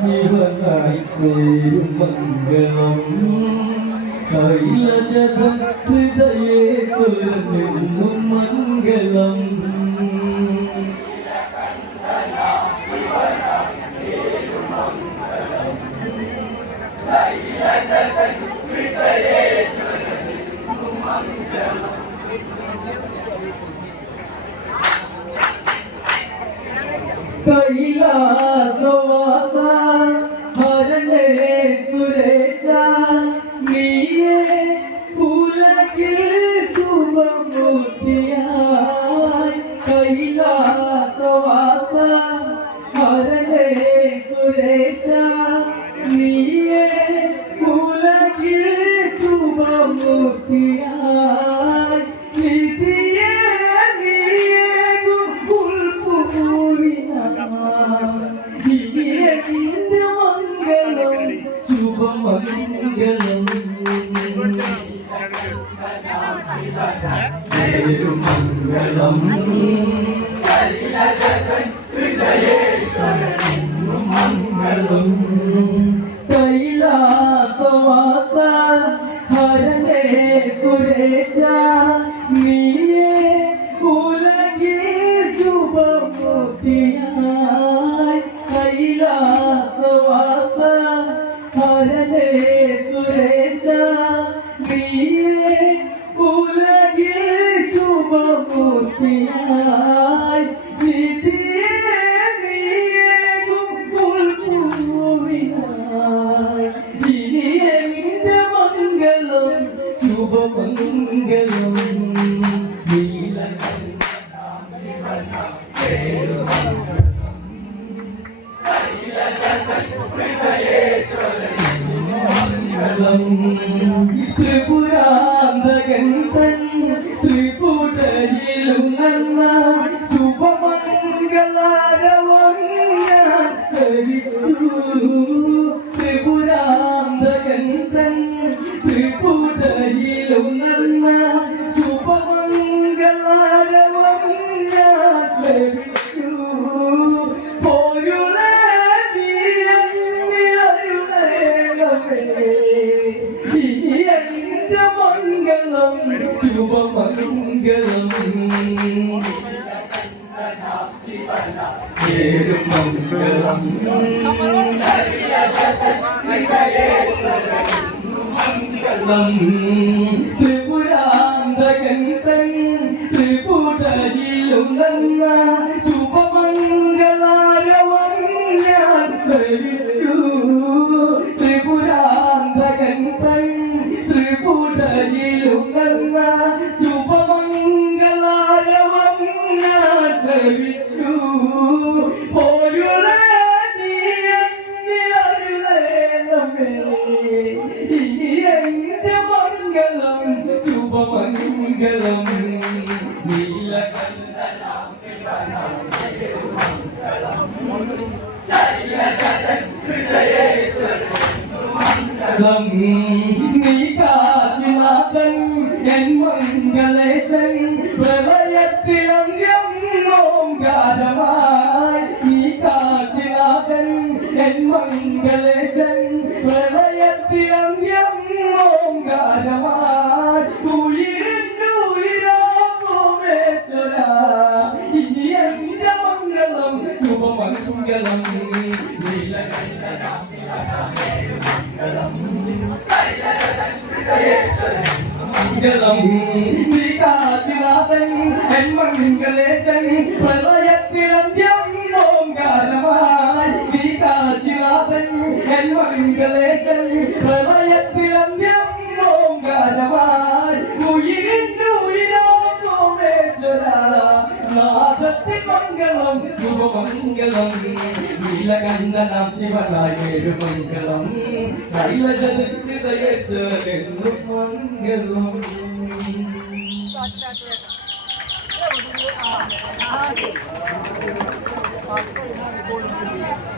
ശിവനായി മംഗളം ശൈലജതൻ ഹൃദയേശ്വരനെന്നും മംഗളം കൈലാസവാസ ഹരണേ സുരേശ നീയേ ഉലകിൽ ശുഭമൂർത്തിയായി കൈലാസവാസ ഹരണേ സുരേശ നീയേ ഉലകിൽ ശുഭമൂർത്തിയായി നിധിയേ നീയേകും മംഗളം ശുഭമംഗളം മംഗളം മംഗളം കൈലാസവാസ ഹരണേ സുരേശ നീയേ ഉലകിൽ ശുഭമൂർത്തിയായി കൈലാസവാസ ഹരണേ സുരേശ നീയേ ഉലകിൽ ശുഭമൂർത്തിയായി നിധിയേ നീയേകും പുൽപ്പൂവിനായി ഇനി എന്റെ മംഗളം ശുഭമംഗളം ത്രിപുരാന്തകൻ തൻ ത്രിപുടയിലും നന്ന ശുഭമംഗളാരവം ഞാൻ ധരിച്ചു ത്രിപുരാന്തകൻ തൻ ത്രിപുടയിലും നന്ന ശുഭമംഗളാരവം ഞാൻ ധരിച്ചു മംഗളം ശുഭമംഗളം മംഗളം ത്രിപുരാന്തകൻ തൻ ത്രിപുടയിലും നന്ന ശുഭമംഗളാരവം ഞാൻ ധരിച്ചു ത്രിപുരാന്തകൻ തൻ ത്രിപുടയിലും നന്ന ശുഭമംഗളാരവം ഞാൻ ധരിച്ചു പോരുളേ നീ എന്നിലരുളേണമേ ഇനി എന്റെ മംഗളം ശുഭമംഗളം നീലകണ്ഠനാം ശിവനാം മംഗളം നീ കാശിനാഥൻ എൻ മംഗളേശൻ പ്രളയത്തിലന്ത്യം ഓംകാരമായി നീ കാശിനാഥൻ എൻ മംഗളേശൻ പ്രളയത്തിലന്ത്യം ഓംകാരമായി ഉയരുന്നുയരാമേശ്വര ഇനി എന്റെ മംഗളം ശുഭമംഗളം നീലകണ്ഠനാം മംഗളം നീ കാശിനാഥൻ എൻ മംഗളേശൻ പ്രളയത്തിലന്ത്യം ഓംകാരമായി നീ കാശിനാഥൻ എൻ മംഗളേശൻ പ്രളയത്തിലന്ത്യം ഓംകാരമായി ഉയരുന്നുയരാം സോമേശ്വര നാഥത്തിൻ മംഗളം ശുഭമംഗളം നീലകണ്ഠനാം ശിവനായ മംഗളം ശൈലജതൻ ഹൃദയേശ്വരനെന്നും മംഗളം Ah,